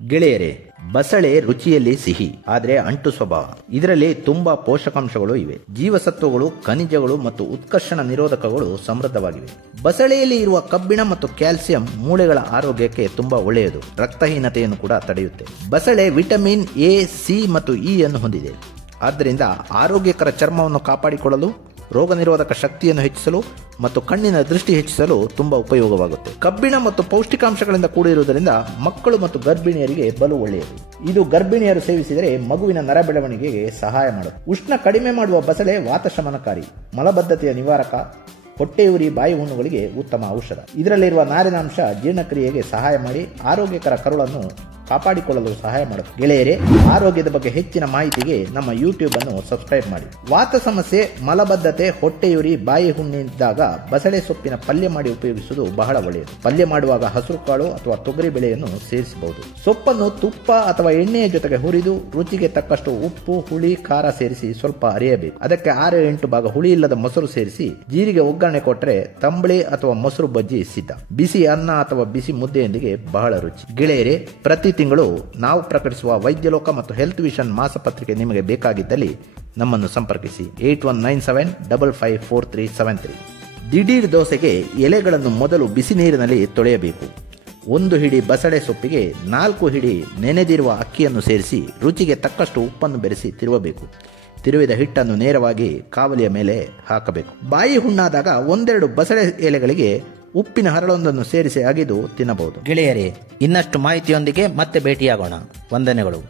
ಗೆಳೆಯರೇ, ಬಸಳೆ ರುಚಿಯಲ್ಲಿ ಸಿಹಿ ಆದರೆ ಅಂಟು ಸ್ವಭಾವ. ಇದರಲ್ಲಿ ತುಂಬಾ ಪೋಷಕಾಂಶಗಳು ಇವೆ. ಜೀವಸತ್ವಗಳು, ಖನಿಜಗಳು ಮತ್ತು ಉತ್ಕರ್ಷಣ ನಿರೋಧಕಗಳು ಸಮೃದ್ಧವಾಗಿವೆ. ಬಸಳೆಯಲ್ಲಿ ಇರುವ ಕಬ್ಬಿಣ ಮತ್ತು ಕ್ಯಾಲ್ಸಿಯಂ ಮೂಳೆಗಳ ಆರೋಗ್ಯಕ್ಕೆ ತುಂಬಾ ಒಳ್ಳೆಯದು. ರಕ್ತಹೀನತೆಯನ್ನು ಕೂಡ ತಡೆಯುತ್ತೆ. ಬಸಳೆ ವಿಟಮಿನ್ ಎ, ಸಿ ಮತ್ತು ಇ ಅನ್ನು ಹೊಂದಿದೆ. ಆದ್ದರಿಂದ ಆರೋಗ್ಯಕರ ಚರ್ಮವನ್ನು ಕಾಪಾಡಿಕೊಳ್ಳಲು, ರೋಗ ನಿರೋಧಕ ಶಕ್ತಿಯನ್ನು ಹೆಚ್ಚಿಸಲು ಮತ್ತು ಕಣ್ಣಿನ ದೃಷ್ಟಿ ಹೆಚ್ಚಿಸಲು ತುಂಬಾ ಉಪಯೋಗವಾಗುತ್ತೆ. ಕಬ್ಬಿಣ ಮತ್ತು ಪೌಷ್ಟಿಕಾಂಶಗಳಿಂದ ಕೂಡಿರುವುದರಿಂದ ಮಕ್ಕಳು ಮತ್ತು ಗರ್ಭಿಣಿಯರಿಗೆ ಬಲು ಒಳ್ಳೆಯದು. ಇದು ಗರ್ಭಿಣಿಯರು ಸೇವಿಸಿದರೆ ಮಗುವಿನ ನರ ಬೆಳವಣಿಗೆಗೆ ಸಹಾಯ ಮಾಡುತ್ತೆ. ಉಷ್ಣ ಕಡಿಮೆ ಮಾಡುವ ಬಸಳೆ ವಾತಶಮನಕಾರಿ, ಮಲಬದ್ಧತೆಯ ನಿವಾರಕ, ಹೊಟ್ಟೆಯುರಿ, ಬಾಯಿ ಹುಣ್ಣುಗಳಿಗೆ ಉತ್ತಮ ಔಷಧ. ಇದರಲ್ಲಿರುವ ನಾರಿನಾಂಶ ಜೀರ್ಣಕ್ರಿಯೆಗೆ ಸಹಾಯ ಮಾಡಿ ಆರೋಗ್ಯಕರ ಕರುಳನ್ನು ಕಾಪಾಡಿಕೊಳ್ಳಲು ಸಹಾಯ ಮಾಡುತ್ತೆ. ಗೆಳೆಯರೇ, ಆರೋಗ್ಯದ ಬಗ್ಗೆ ಹೆಚ್ಚಿನ ಮಾಹಿತಿಗೆ ನಮ್ಮ ಯೂಟ್ಯೂಬ್ ಅನ್ನು ಸಬ್ಸ್ಕ್ರೈಬ್ ಮಾಡಿ. ವಾತ ಸಮಸ್ಯೆ, ಮಲಬದ್ಧತೆ, ಹೊಟ್ಟೆಯುರಿ, ಬಾಯಿ ಹುಣ್ಣಿದ್ದಾಗ ಬಸಳೆ ಸೊಪ್ಪಿನ ಪಲ್ಯ ಮಾಡಿ ಉಪಯೋಗಿಸುವುದು ಬಹಳ ಒಳ್ಳೆಯದು. ಪಲ್ಯ ಮಾಡುವಾಗ ಹಸಿರು ಕಾಳು ಅಥವಾ ತೊಗರಿ ಬೇಳೆಯನ್ನು ಸೇರಿಸಬಹುದು. ಸೊಪ್ಪನ್ನು ತುಪ್ಪ ಅಥವಾ ಎಣ್ಣೆಯ ಜೊತೆಗೆ ಹುರಿದು ರುಚಿಗೆ ತಕ್ಕಷ್ಟು ಉಪ್ಪು, ಹುಳಿ, ಖಾರ ಸೇರಿಸಿ ಸ್ವಲ್ಪ ಅರಿಯಬೇಕು. ಅದಕ್ಕೆ 6-8 ಭಾಗ ಹುಳಿ ಇಲ್ಲದ ಮೊಸರು ಸೇರಿಸಿ ಜೀರಿಗೆ ಒಗ್ಗರಣೆ ಕೊಟ್ಟರೆ ತಂಬಳಿ ಅಥವಾ ಮೊಸರು ಬಜ್ಜಿ ಸಿದ್ಧ. ಬಿಸಿ ಅನ್ನ ಅಥವಾ ಬಿಸಿ ಮುದ್ದೆಯೊಂದಿಗೆ ಬಹಳ ರುಚಿ. ಗೆಳೆಯರೇ, ಪ್ರತಿ ತಿಂಗಳು ನಾವು ಪ್ರಕಟಿಸುವ ವೈದ್ಯಲೋಕ ಮತ್ತು ಹೆಲ್ತ್ ವಿಷನ್ ಮಾಸಪತ್ರಿಕೆ ನಿಮಗೆ ಬೇಕಾಗಿದ್ದಲ್ಲಿ ನಮ್ಮನ್ನು ಸಂಪರ್ಕಿಸಿ. 8197554373. ದಿಢೀರ್ ದೋಸೆಗೆ ಎಲೆಗಳನ್ನು ಮೊದಲು ಬಿಸಿ ನೀರಿನಲ್ಲಿ ತೊಳೆಯಬೇಕು. 1 ಹಿಡಿ ಬಸಳೆ ಸೊಪ್ಪಿಗೆ 4 ಹಿಡಿ ನೆನೆದಿರುವ ಅಕ್ಕಿಯನ್ನು ಸೇರಿಸಿ ರುಚಿಗೆ ತಕ್ಕಷ್ಟು ಉಪ್ಪನ್ನು ಬೆರೆಸಿ ತಿರುವಬೇಕು. ತಿರುವಿದ ಹಿಟ್ಟನ್ನು ನೇರವಾಗಿ ಕಾವಲಿಯ ಮೇಲೆ ಹಾಕಬೇಕು. ಬಾಯಿ ಹುಣ್ಣಾದಾಗ 1-2 ಬಸಳೆ ಎಲೆಗಳಿಗೆ ಉಪ್ಪಿನ ಹರಳೊಂದನ್ನು ಸೇರಿಸಿ ಅಗಿದು ತಿನ್ನಬಹುದು. ಗೆಳೆಯರೇ, ಇನ್ನಷ್ಟು ಮಾಹಿತಿಯೊಂದಿಗೆ ಮತ್ತೆ ಭೇಟಿಯಾಗೋಣ. ವಂದನೆಗಳು.